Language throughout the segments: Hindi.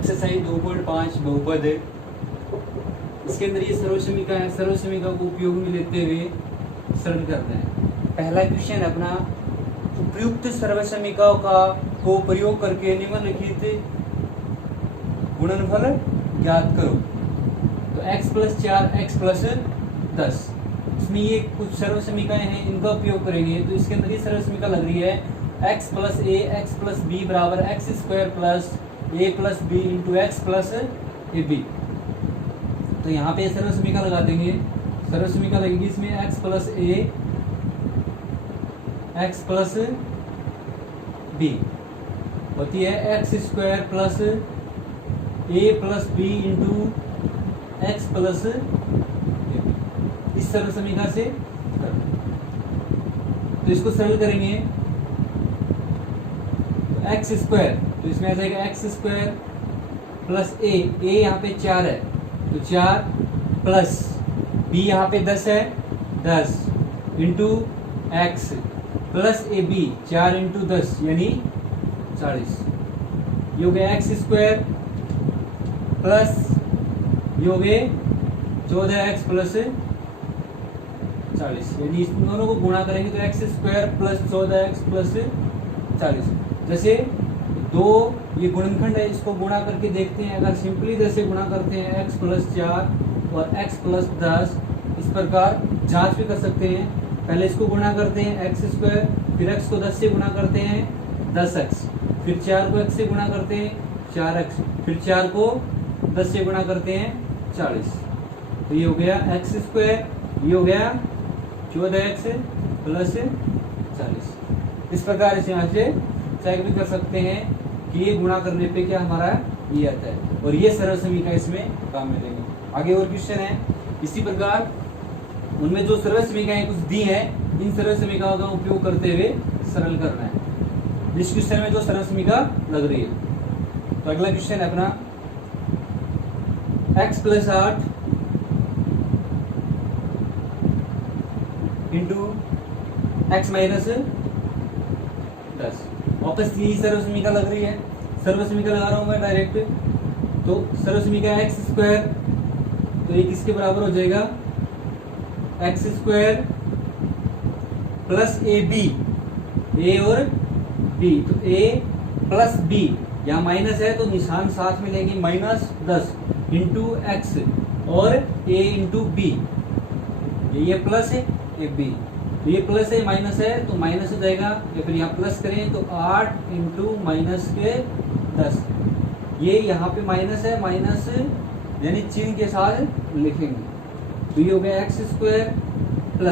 एक्सरसाइज 2.5 बहुपद है। इसके अंदर ये सर्वसमीका है, सर्वसमीका को उपयोग में लेते हुए सरल करते हैं। पहला क्वेश्चन अपना, उपयुक्त सर्वसमीकाओं का को प्रयोग करके निम्नलिखित गुणनफल ज्ञात करो। तो x + 4 x + 10, इसमें ये कुछ सर्वसमीकाएं हैं, इनका उपयोग करेंगे। तो इसके अंदर ये सर्वसमीका लग रही है x + a x + b बराबर x² + a + b × x + ab। तो यहाँ पे सर्वसमीका लगा देंगे। सर्वसमीका लगेगी इसमें x + a x + b होती है x² + a + b × x + ab। इस सर्वसमीका से तो इसको सरल करेंगे तो x², तो इसमें आ जाएगा x² + a यहाँ पे 4 है तो 4 प्लस b यहाँ पे 10 है 10 × x प्लस ab 4 × 10 यानी 40। ये हो गया x² प्लस ये हो गए 14x + 40, यानी इन दोनों को गुणा करेंगे तो x² + 14x + 40। जैसे दो ये गुणनखंड है, इसको गुणा करके देखते हैं। अगर सिंपली जैसे गुणा करते हैं x + 4 और x + 10, इस प्रकार जांच भी कर सकते हैं। पहले इसको गुणा करते हैं x², फिर x को 10 से गुणा करते हैं 10x, फिर 4 को x से गुणा करते हैं 4x, फिर 4 को 10 से गुणा करते हैं 40। तो ये हो गया x², ये हो गया 14x + 40। इस प्रकार इसे यहाँ से चेक भी कर सकते हैं कि ये गुणा करने पे क्या हमारा ये आता है, और ये सर्वसमीका इसमें काम में लेंगे। आगे और क्वेश्चन है इसी प्रकार, उनमें जो सर्वसमीकाएं कुछ दी हैं, इन सर्वसमीकाओं का उपयोग करते हुए सरल करना है। इस क्वेश्चन में जो सर्वसमीका लग रही है, तो अगला क्वेश्चन है अपना x + 8 × x - 10। वापस यही सर्वसमीका लग रही है, सर्वसमीका लगा रहा हूं मैं डायरेक्ट। तो सर्वसमीका x², तो ये किसके बराबर हो जाएगा x² + ab, a और b। तो a + b, यहाँ माइनस है तो निशान साथ में लेंगे, -10 × x और a × b। ये प्लस है ये b, तो ये प्लस है माइनस है तो माइनस हो जाएगा, या फिर यहाँ प्लस करें तो 8 × -10। ये यहाँ पे माइनस है, माइनस यानी चिन्ह के साथ लिखेंगे। तो ये हो गया x² +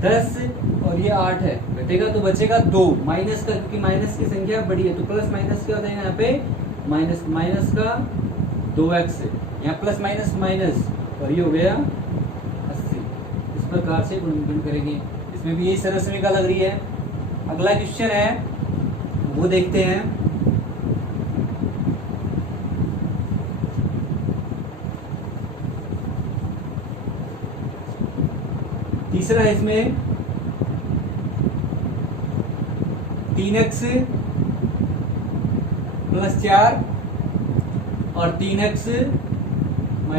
10 और ये 8 है, घटेगा तो बचेगा 2 माइनस का, क्योंकि माइनस की संख्या बड़ी है तो प्लस माइनस क्या हो जाएगा यहाँ पे माइनस का 2x, यहाँ प्लस माइनस और ये हो गया 80। इस प्रकार से गुणनखंड करेंगे। इसमें भी यही सर्वसमीका लग रही है। अगला क्वेश्चन है वो देखते हैं। तीसरा है इसमें 3x + 4 और 3x -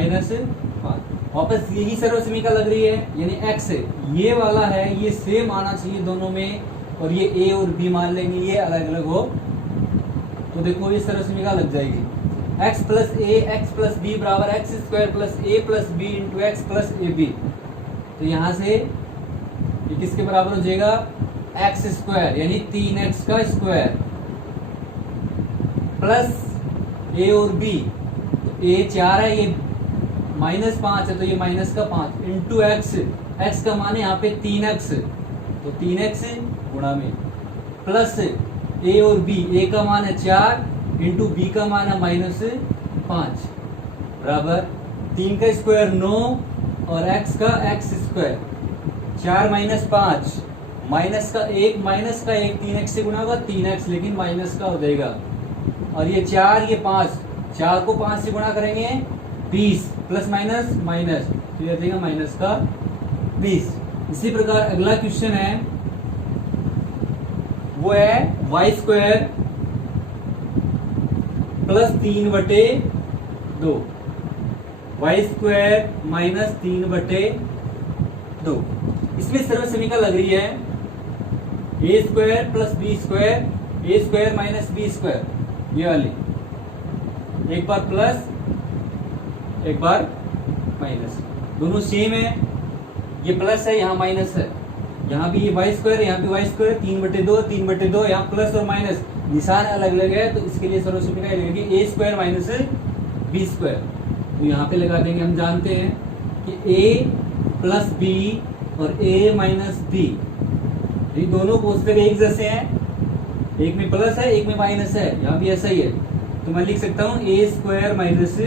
5। वापस यही सर्वसमीका लग रही है, यानी x ये वाला है, ये सेम आना चाहिए दोनों में, और ये a और b मान लेंगे ये अलग अलग हो, तो देखो ये सर्वसमीका लग जाएगी। x + a x + b बराबर x² + a + b × x + ab। तो यहाँ से ये किसके बराबर हो जाएगा x² यानी 3x² प्लस a और b। तो a 4 है, ये -5 है तो ये -5 इंटू x का मान है यहाँ पे 3x, तो 3x गुणा में प्लस a और b, a का मान है 4 इंटू b का मान है -5 बराबर 3 का स्क्वायर 9 और x का x²। 4 - 5 माइनस का 1 3x से गुणा होगा 3x, लेकिन माइनस का हो जाएगा। और ये 4 ये 5, 4 को 5 से गुणा करेंगे 20 प्लस माइनस तो ये देगा -20। इसी प्रकार अगला क्वेश्चन है वो है y² plus 3/2, Y square minus 3/2। इसमें सर्वसमीका लग रही है ए स्क्वायर प्लस बी स्क्वायर, ए स्क्वायर माइनस बी स्क्वायर, ये वाली एक बार प्लस एक बार माइनस, दोनों सेम है। ये प्लस है, यहाँ माइनस है, यहाँ भी ये वाई स्क्वायर, यहाँ भी वाई स्क्वायर, 3/2 3/2, यहाँ प्लस और माइनस निशान अलग अलग है, तो इसके लिए सर्वसमीका लगेगी ए स्क्वायर माइनस बी स्क्वायर। तो यहाँ पे लगा देंगे, हम जानते हैं कि ए प्लस बी और ए माइनस बी, ये दोनों कोष्ठक एक जैसे हैं, एक में प्लस है एक में माइनस है, यहाँ भी ऐसा ही है। तो मैं लिख सकता हूँ ए स्क्वायर माइनस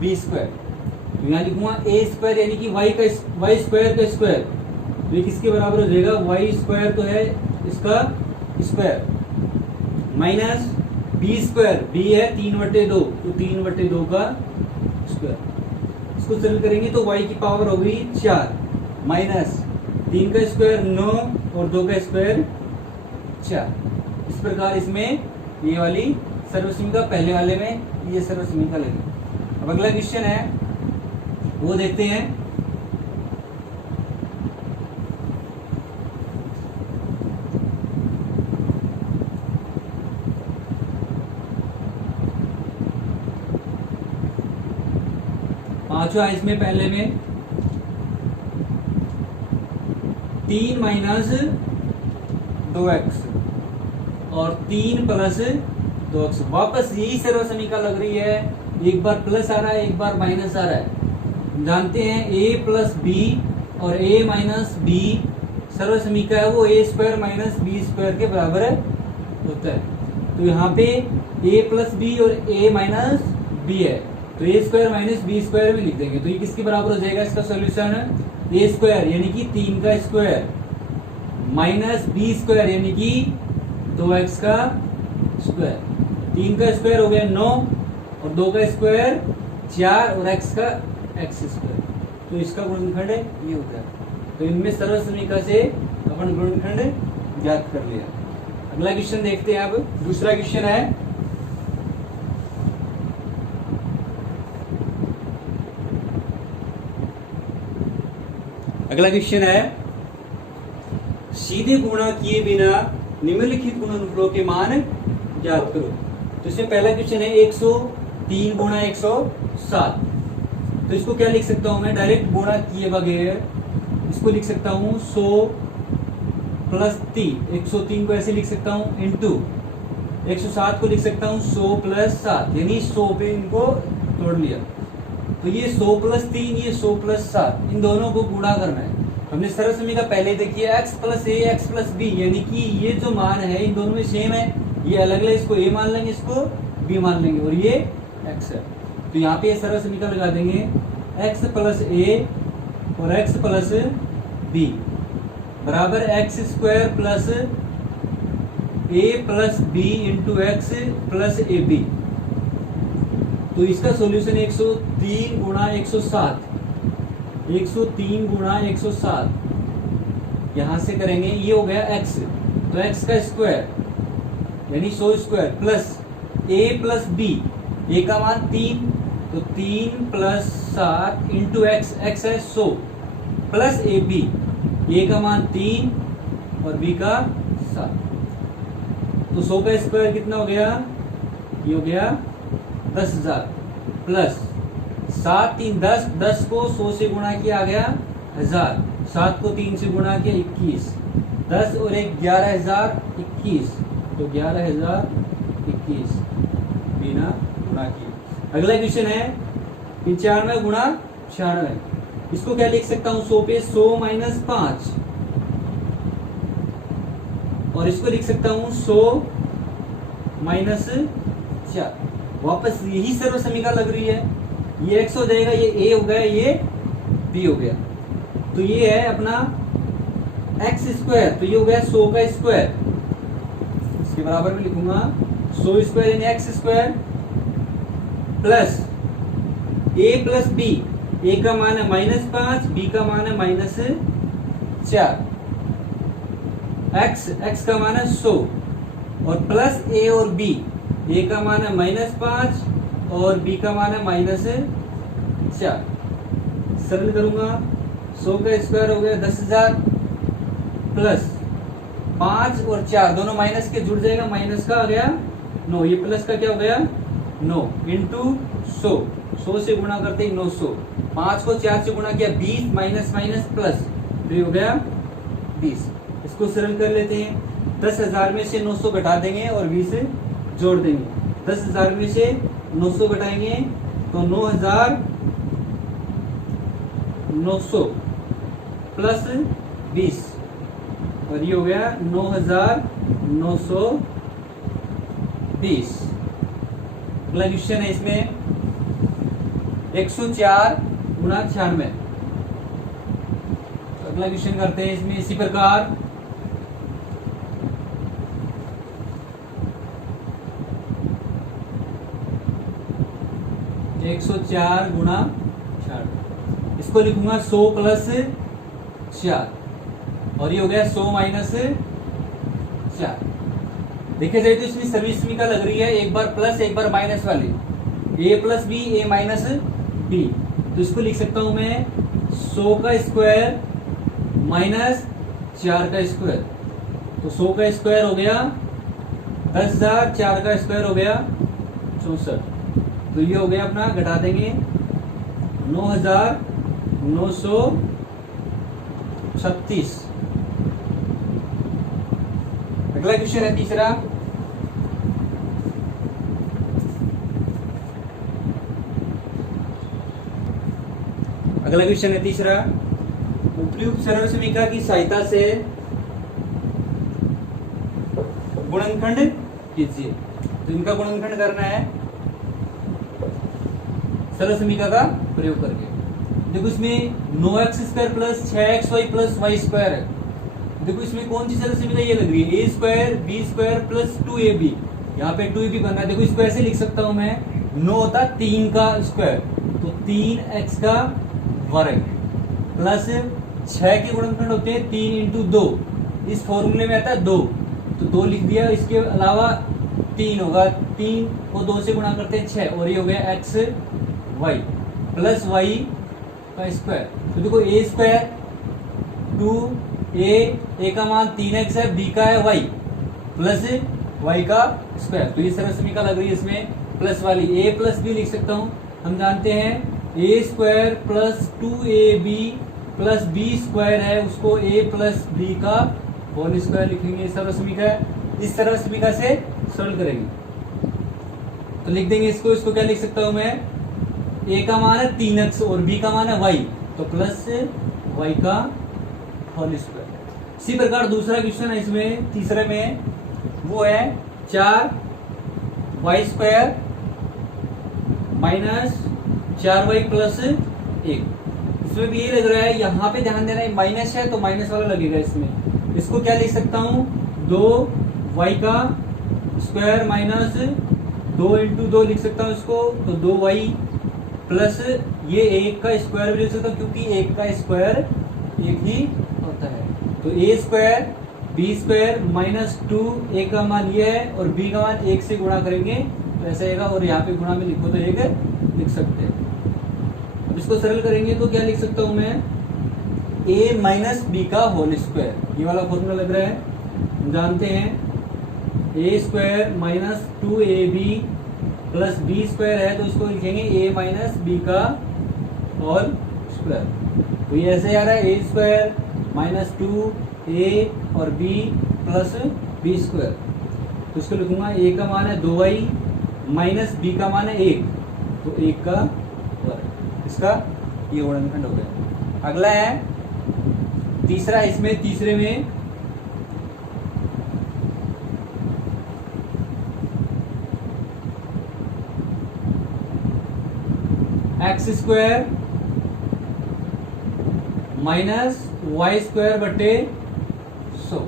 बी स्क्वायर। तो यहाँ लिखूंगा ए स्क्वायर यानी कि वाई स्क्वायर का स्क्वायर, तो ये किसके बराबर हो जाएगा, वाई स्क्वायर तो है इसका square, minus B square, B है 3/2, तो 3/2 का स्क्वायर। इसको सरल करेंगे तो y की पावर हो गई 4, माइनस 3 का स्क्वायर 9 और 2 का स्क्वायर 4। इस प्रकार इसमें ये वाली सर्वसमीका, पहले वाले में ये सर्वसमीका लगी। अब अगला क्वेश्चन है वो देखते हैं। पांचवा इसमें पहले में 3 माइनस 2x और 3 प्लस 2x, वापस यही सर्वसमीका लग रही है, एक बार प्लस आ रहा है एक बार माइनस आ रहा है। जानते हैं a प्लस बी और a माइनस बी सर्वसमीका है, वो ए स्क्वायर माइनस बी स्क्वायर के बराबर होता है। तो यहाँ पे a प्लस बी और a माइनस बी है, तो ए स्क्वायर माइनस बी स्क्वायर भी लिख देंगे। तो ये किसके बराबर हो जाएगा, इसका सोल्यूशन है ए स्क्वायर यानी कि 3 का स्क्वायर माइनस बी स्क्वायर यानी कि 2x का स्क्वायर। 3 का स्क्वायर हो गया 9 और 2 का स्क्वायर 4 और x का x स्क्वायर, तो इसका गुणनखंड ये होता है। तो इनमें सर्वसमीका से अपन गुणनखंड ज्ञात कर लिया। अगला क्वेश्चन देखते हैं। अब दूसरा क्वेश्चन है, अगला क्वेश्चन है सीधे गुणा किए बिना निम्नलिखित गुणनफलों के मान ज्ञात करो। तो इसमें पहला क्वेश्चन है 103 गुणा 107। तो इसको क्या लिख सकता हूं मैं, डायरेक्ट गुणा किए बगैर इसको लिख सकता हूं 100 प्लस 3, 103 को ऐसे लिख सकता हूं इंटू 107 को लिख सकता हूं 100 प्लस 7, यानी 100 पे इनको तोड़ लिया। तो ये 100 प्लस 3, ये 100 प्लस 7, इन दोनों को गुणा करना है। हमने सर्वसमीका पहले देखी है x प्लस ए एक्स प्लस बी, यानी कि ये जो मान है इन दोनों में सेम है, ये अलग अलग, इसको a मान लेंगे इसको b मान लेंगे और ये x है। तो यहाँ पे सर्वसमीका लगा देंगे x प्लस ए और x प्लस बी बराबर x square plus a plus B into X plus A B. तो इसका सॉल्यूशन 103 गुणा 107, 103 गुणा 107 यहां से करेंगे, ये हो गया x, तो x का स्क्वायर यानी 100 square plus a plus b, a का मान 3, तो 3 प्लस 7 इंटू एक्स, एक्स है 100 प्लस ए बी, a का मान 3 और b का 7। तो 100 का स्क्वायर कितना हो गया, ये हो गया 10,000 प्लस 7 3 10, 10 को 100 से गुणा किया आ गया 1000, 7 को 3 से गुणा किया 21, 10 और 1 11,021, तो 11,021 बिना गुणा किए। अगला क्वेश्चन है 95 गुणा 96। इसको क्या लिख सकता हूं, 100 पे 100 माइनस 5 और इसको लिख सकता हूं 100 माइनस 4। वापस यही सर्वसमीका लग रही है, ये x हो जाएगा, ये a हो गया, ये b हो गया। तो ये है अपना x स्क्वायर, तो ये हो गया 100 का स्क्वायर, इसके बराबर में लिखूंगा 100 स्क्वायर यानी x square plus a plus b, a का मान है -5, b का मान है -4, x का मान है 100 और प्लस a और b, ए का मान है -5 और बी का मान है -4। सरल करूंगा, 100 का स्क्वायर हो गया 10,000 प्लस 5 और 4 दोनों माइनस के जुड़ जाएगा, माइनस का आ गया 9, ये प्लस का क्या हो गया 9 इंटू 100 से गुणा करते ही 900, 5 को 4 से गुणा किया 20 माइनस माइनस प्लस, तो ये हो गया 20। इसको सरल कर लेते हैं, 10,000 में से 900 घटा देंगे और 20 जोड़ देंगे। 10,000 में से 900 घटाएंगे तो 9,900 प्लस 20 और ये हो गया 9,920। अगला क्वेश्चन है इसमें 104 गुणा 96। अगला क्वेश्चन करते हैं इसमें इसी प्रकार। एक 104 गुणा 96, इसको लिखूंगा 100 प्लस 4 और ये हो गया 100 माइनस 4। देखिए जाए तो इसमें सभी समीकरण लग रही है, एक बार प्लस एक बार माइनस वाली, a plus B A minus B. तो इसको लिख सकता हूं मैं 100 का स्क्वायर माइनस 4 का स्क्वायर। तो 100 का स्क्वायर हो गया 10,000, 4 का स्क्वायर हो गया 64। तो ये हो गया अपना, घटा देंगे 9,936। अगला क्वेश्चन है तीसरा। अगला क्वेश्चन है तीसरा, उपयुक्त सरल समीकरण की सहायता से गुणनखंड कीजिए। तो इनका गुणनखंड करना है सरल समीकरण का प्रयोग करके। देखो इसमें 9x² plus 6xy plus Y square है। देखो इसमें कौन सी सरल समीकरण ये लग रही है, a square B square plus 2ab। यहाँ पे 2ab बनना है। देखो इसको ऐसे लिख सकता हूं मैं, 9 होता 3 का स्क्वायर तो 3x का वर्ग प्लस 6 के गुणनखंड होते हैं 3 इंटू 2, इस फॉर्मूले में आता है 2 तो 2 लिख दिया। इसके अलावा 3 होगा, 3 को 2 से गुणा करते हैं 6 और ये हो गया x y प्लस y का स्क्वायर। तो देखो a स्क्वायर 2a का मान 3x है, b का है y प्लस y का स्क्वायर। तो ये सरल समीकरण लग रही है इसमें प्लस वाली, a प्लस b लिख सकता हूं। हम जानते हैं a square plus 2ab plus b square है, उसको a प्लस b का होल स्क्वायर लिखेंगे। सरल समीकरण, इस सरल समीकरण से सरल करेंगे तो लिख देंगे इसको क्या लिख सकता हूं मैं, a का मान है 3x और b का मान है y तो प्लस y का होल स्क्वायर। इसी प्रकार दूसरा क्वेश्चन है इसमें तीसरे में, वो है 4y square minus 4y plus 1। इसमें भी ये लग रहा है, यहाँ पे ध्यान देना है माइनस है तो माइनस वाला लगेगा इसमें। इसको क्या लिख सकता हूँ, 2y का स्क्वायर माइनस 2 इंटू 2 लिख सकता हूँ इसको, तो 2y प्लस ये 1 का स्क्वायर भी लिख सकता हूँ क्योंकि 1 का स्क्वायर 1 ही होता है। तो a square b square minus 2, a का मान ये है और b का मान 1 से गुणा करेंगे तो ऐसा आएगा, और यहाँ पे गुणा में लिखो तो 1 लिख सकते हैं। अब इसको सरल करेंगे तो क्या लिख सकता हूँ मैं, a माइनस बी का होल स्क्वायर, ये वाला फॉर्मूला लग रहा है। जानते हैं a square minus 2ab plus b square है तो इसको लिखेंगे a माइनस बी का होल स्क्वायर। तो ये ऐसे आ रहा है a स्क्वायर माइनस 2a और b प्लस b स्क्वायर। तो इसको लिखूंगा a का मान है 2y माइनस b का मान है 1 तो 1 का वर्ग। इसका ये गुणनखंड हो गया। अगला है तीसरा, इसमें तीसरे में X square minus Y square बटे 100।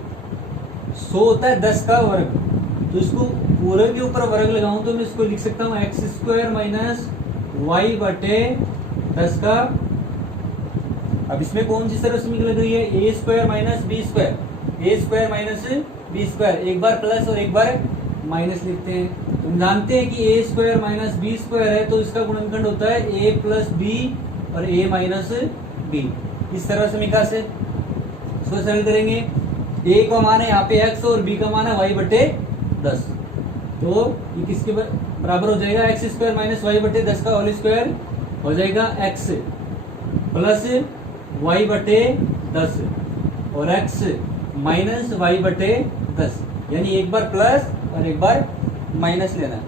100 होता है 10 का वर्ग, तो इसको पूरे के ऊपर वर्ग लगाऊं तो मैं इसको लिख सकता हूं एक्स स्क्वायर माइनस वाई बटे 10 का। अब इसमें कौन सी सरल समीकरण लग रही है, ए स्क्वायर माइनस बी स्क्वायर, ए स्क्वायर माइनस बी स्क्वायर, एक बार प्लस और एक बार माइनस लिखते हैं। तुम जानते हैं कि ए स्क्वायर माइनस बी स्क्वायर है, तो इसका गुणनखंड होता है ए प्लस बी और ए माइनस बी। इस तरह समीकरण से इसको सरल करेंगे। ए का मान है यहाँ पे x और b का मान है y बटे 10, तो ये किसके बराबर हो जाएगा? एक्स स्क्वायर माइनस वाई बटे 10 का होल स्क्वायर हो जाएगा x प्लस वाई बटे 10 और x माइनस वाई बटे 10, यानी एक बार प्लस और एक बार माइनस लेना।